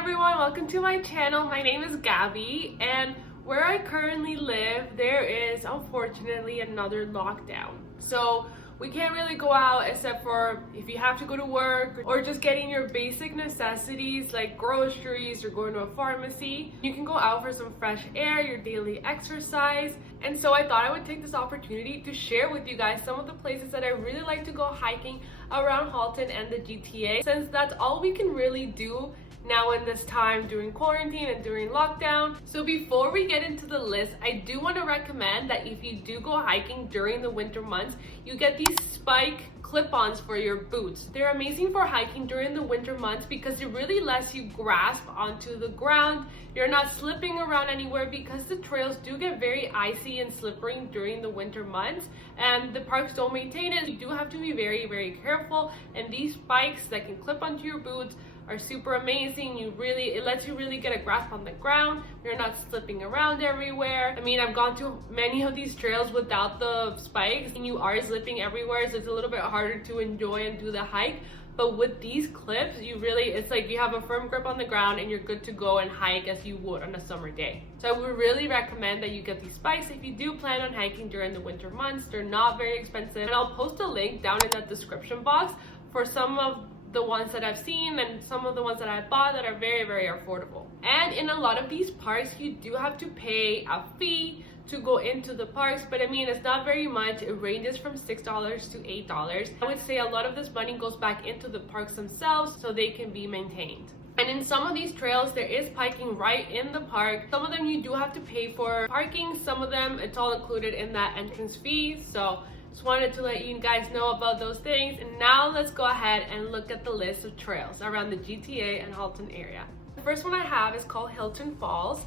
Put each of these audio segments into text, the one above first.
everyone, welcome to my channel. My name is Gabby, and where I currently live, there is unfortunately another lockdown. So we can't really go out except for if you have to go to work or just getting your basic necessities like groceries or going to a pharmacy. You can go out for some fresh air, your daily exercise. And so I thought I would take this opportunity to share with you guys some of the places that I really like to go hiking around Halton and the GTA, since that's all we can really do now in this time during quarantine and during lockdown. So before we get into the list, I do want to recommend that if you do go hiking during the winter months, you get these spike clip-ons for your boots. They're amazing for hiking during the winter months because it really lets you grasp onto the ground. You're not slipping around anywhere because the trails do get very icy and slippery during the winter months, and the parks don't maintain it. You do have to be very careful, and these spikes that can clip onto your boots are super amazing. It lets you really get a grasp on the ground. You're not slipping around everywhere. I mean, I've gone to many of these trails without the spikes and you are slipping everywhere, so it's a little bit harder to enjoy and do the hike. But with these clips, it's like you have a firm grip on the ground and you're good to go and hike as you would on a summer day. So I would really recommend that you get these spikes if you do plan on hiking during the winter months. They're not very expensive, and I'll post a link down in the description box for some of the ones that I've seen and some of the ones that I bought that are very affordable. And in a lot of these parks, you do have to pay a fee to go into the parks, but I mean, it's not very much. It ranges from $6 to $8. I would say a lot of this money goes back into the parks themselves so they can be maintained. And in some of these trails, there is parking right in the park. Some of them you do have to pay for parking. Some of them, it's all included in that entrance fee. So just wanted to let you guys know about those things. And now let's go ahead and look at the list of trails around the GTA and Halton area. The first one I have is called Hilton Falls.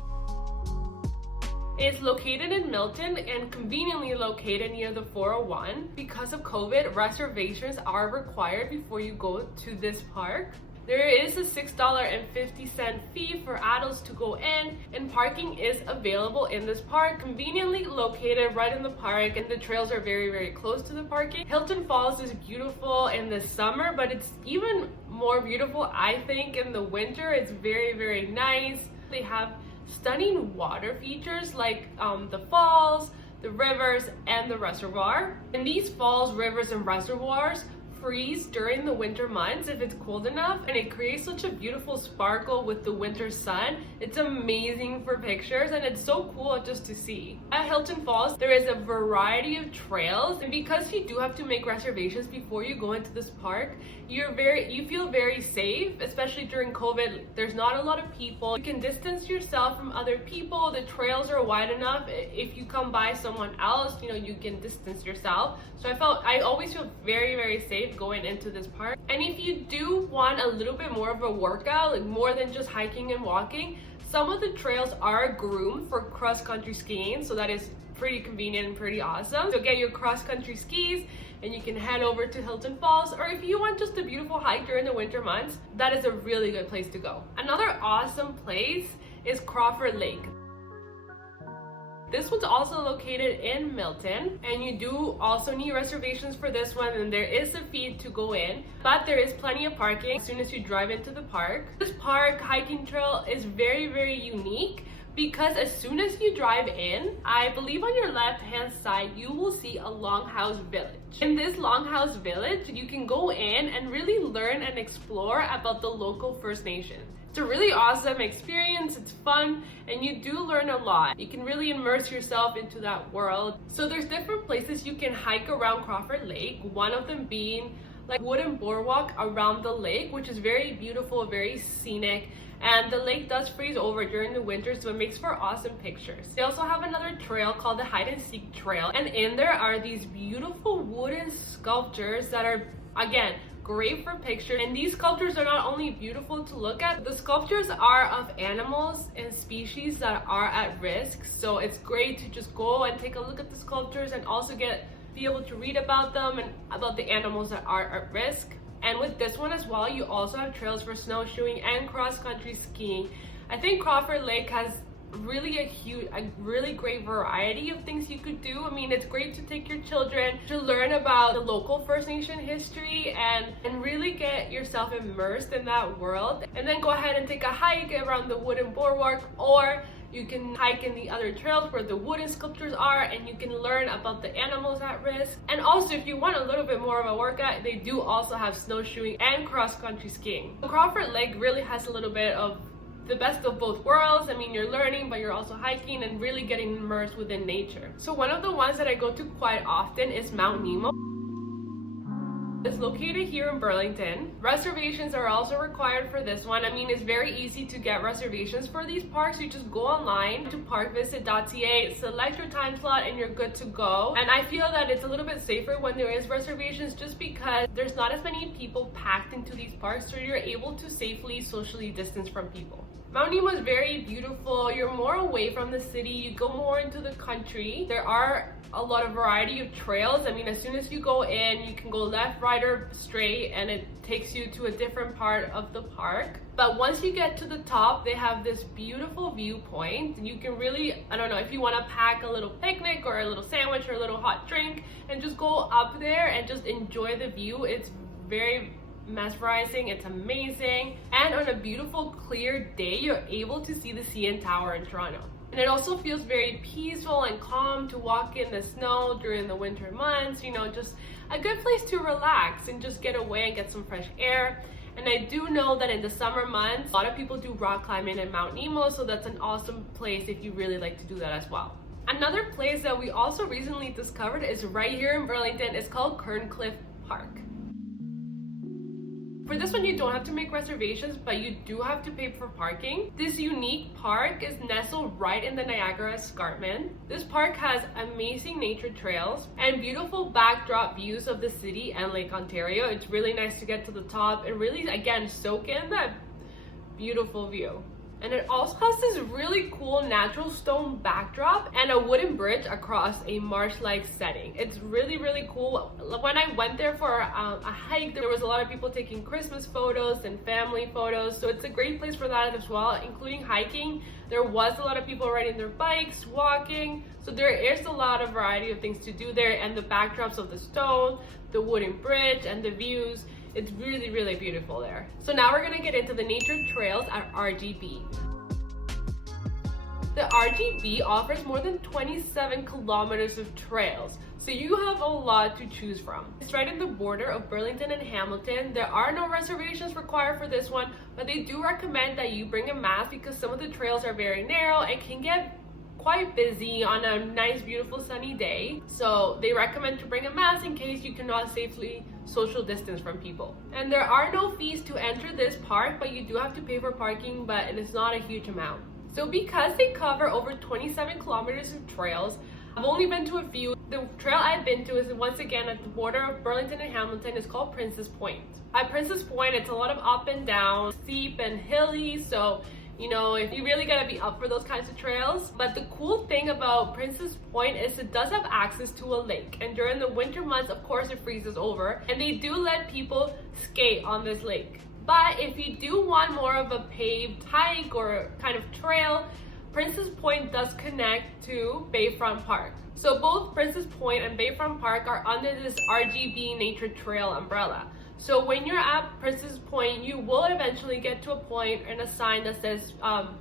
It's located in Milton and conveniently located near the 401. Because of COVID, reservations are required before you go to this park. There is a $6.50 fee for adults to go in, and parking is available in this park, conveniently located right in the park, and the trails are very close to the parking. Hilton Falls is beautiful in the summer, but it's even more beautiful, I think, in the winter. It's very nice. They have stunning water features like the falls, the rivers, and the reservoir. And these falls, rivers, and reservoirs freeze during the winter months if it's cold enough, and it creates such a beautiful sparkle with the winter sun. It's amazing for pictures, and it's so cool just to see. At Hilton Falls, there is a variety of trails, and because you do have to make reservations before you go into this park, you feel very safe, especially during COVID. There's not a lot of people. You can distance yourself from other people. The trails are wide enough. If you come by someone else, you can distance yourself. So I always feel very safe going into this park. And if you do want a little bit more of a workout, like more than just hiking and walking, some of the trails are groomed for cross-country skiing, so that is pretty convenient and pretty awesome. So get your cross-country skis and you can head over to Hilton Falls, or if you want just a beautiful hike during the winter months, that is a really good place to go. Another awesome place is Crawford Lake. This one's also located in Milton, and you do also need reservations for this one, and there is a fee to go in, but there is plenty of parking as soon as you drive into the park. This park hiking trail is very unique because as soon as you drive in, I believe on your left hand side, you will see a longhouse village. In this longhouse village, you can go in and really learn and explore about the local First Nation. It's a really awesome experience. It's fun, and you do learn a lot. You can really immerse yourself into that world. So there's different places you can hike around Crawford Lake, one of them being like wooden boardwalk around the lake, which is very beautiful, very scenic, and the lake does freeze over during the winter, so it makes for awesome pictures. They also have another trail called the Hide and Seek Trail, and in there are these beautiful wooden sculptures that are, again, great for pictures. And these sculptures are not only beautiful to look at, the sculptures are of animals and species that are at risk, so it's great to just go and take a look at the sculptures and also be able to read about them and about the animals that are at risk. And with this one as well, you also have trails for snowshoeing and cross-country skiing. I think Crawford Lake has a really great variety of things you could do. I mean, it's great to take your children to learn about the local First Nation history and really get yourself immersed in that world, and then go ahead and take a hike around the wooden boardwalk, or you can hike in the other trails where the wooden sculptures are, and you can learn about the animals at risk. And also, if you want a little bit more of a workout, they do also have snowshoeing and cross-country skiing. Crawford Lake really has a little bit of the best of both worlds. I mean, you're learning, but you're also hiking and really getting immersed within nature. So one of the ones that I go to quite often is Mount Nebo. It's located here in Burlington. Reservations are also required for this one. I mean, it's very easy to get reservations for these parks. You just go online to parkvisit.ca, select your time slot, and you're good to go. And I feel that it's a little bit safer when there is reservations, just because there's not as many people packed into these parks, so you're able to safely socially distance from people. Mount Nebo is very beautiful. You're more away from the city. You go more into the country. There are a lot of variety of trails. I mean, as soon as you go in, you can go left, right, or straight, and it takes you to a different part of the park. But once you get to the top, they have this beautiful viewpoint. You can really, I don't know, if you want to pack a little picnic or a little sandwich or a little hot drink and just go up there and just enjoy the view. It's very mesmerizing, it's amazing, and on a beautiful clear day you're able to see the CN Tower in Toronto. And it also feels very peaceful and calm to walk in the snow during the winter months. You know, just a good place to relax and just get away and get some fresh air. And I do know that in the summer months a lot of people do rock climbing in Mount Nebo, so that's an awesome place if you really like to do that as well. Another place that we also recently discovered is right here in Burlington. It's called Cliff Park. For this one, you don't have to make reservations, but you do have to pay for parking. This unique park is nestled right in the Niagara Escarpment. This park has amazing nature trails and beautiful backdrop views of the city and Lake Ontario. It's really nice to get to the top and really, again, soak in that beautiful view. And it also has this really cool natural stone backdrop and a wooden bridge across a marsh-like setting. It's really, really cool. When I went there for a hike, there was a lot of people taking Christmas photos and family photos. So it's a great place for that as well, including hiking. There was a lot of people riding their bikes, walking. So there is a lot of variety of things to do there, and the backdrops of the stone, the wooden bridge, and the views. It's really, really beautiful there. So now we're gonna get into the nature trails at RGB. The RGB offers more than 27 kilometers of trails, so you have a lot to choose from. It's right in the border of Burlington and Hamilton. There are no reservations required for this one, but they do recommend that you bring a mask because some of the trails are very narrow and can get quite busy on a nice, beautiful, sunny day. So they recommend to bring a mask in case you cannot safely social distance from people. And there are no fees to enter this park, but you do have to pay for parking, but it is not a huge amount. So because they cover over 27 kilometers of trails, I've only been to a few. The trail I've been to is once again at the border of Burlington and Hamilton. It's called Princess Point. At Princess Point, it's a lot of up and down, steep and hilly, so you know, if you really gotta be up for those kinds of trails. But the cool thing about Princess Point is it does have access to a lake, and during the winter months, of course, it freezes over, and they do let people skate on this lake. But if you do want more of a paved hike or kind of trail, Princess Point does connect to Bayfront Park. So both Princess Point and Bayfront Park are under this RGB Nature Trail umbrella. So when you're at Princess Point, you will eventually get to a point and a sign that says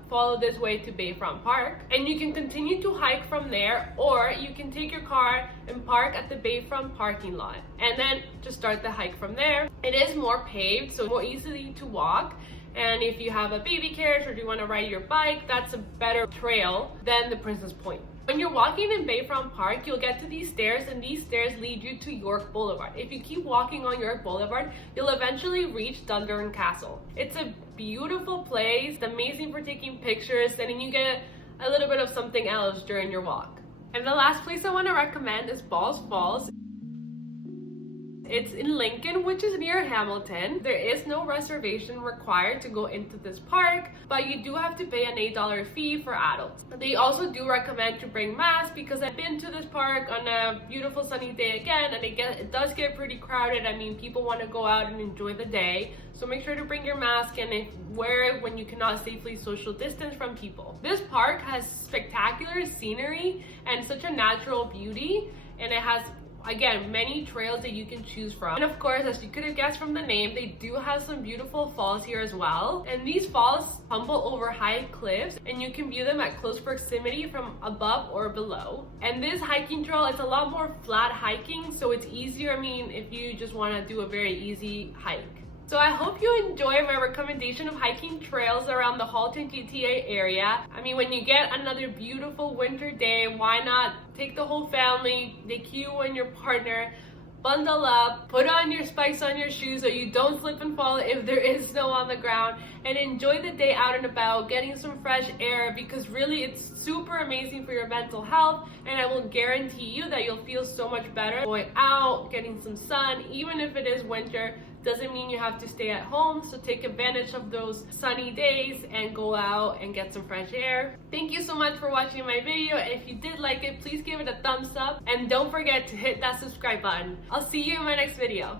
follow this way to Bayfront Park, and you can continue to hike from there, or you can take your car and park at the Bayfront parking lot and then just start the hike from there. It is more paved, so more easily to walk, and if you have a baby carriage or you want to ride your bike, that's a better trail than the Princess Point. When you're walking in Bayfront Park, you'll get to these stairs, and these stairs lead you to York Boulevard. If you keep walking on York Boulevard, you'll eventually reach Dunderton Castle. It's a beautiful place, it's amazing for taking pictures, and then you get a little bit of something else during your walk. And the last place I want to recommend is Falls. It's in Lincoln, which is near Hamilton. There is no reservation required to go into this park, but you do have to pay an $8 fee for adults. They also do recommend to bring masks because I've been to this park on a beautiful sunny day again, and it does get pretty crowded. I mean, people want to go out and enjoy the day, so make sure to bring your mask and wear it when you cannot safely social distance from people. This park has spectacular scenery and such a natural beauty, and it has, again, many trails that you can choose from. And of course, as you could have guessed from the name, they do have some beautiful falls here as well. And these falls tumble over high cliffs, and you can view them at close proximity from above or below. And this hiking trail is a lot more flat hiking, so it's easier, I mean, if you just want to do a very easy hike. So I hope you enjoy my recommendation of hiking trails around the Halton GTA area. I mean, when you get another beautiful winter day, why not take the whole family, take you and your partner, bundle up, put on your spikes on your shoes so you don't slip and fall if there is snow on the ground, and enjoy the day out and about, getting some fresh air, because really it's super amazing for your mental health, and I will guarantee you that you'll feel so much better going out, getting some sun. Even if it is winter, doesn't mean you have to stay at home, so take advantage of those sunny days and go out and get some fresh air. Thank you so much for watching my video. If you did like it, please give it a thumbs up, and don't forget to hit that subscribe button. I'll see you in my next video.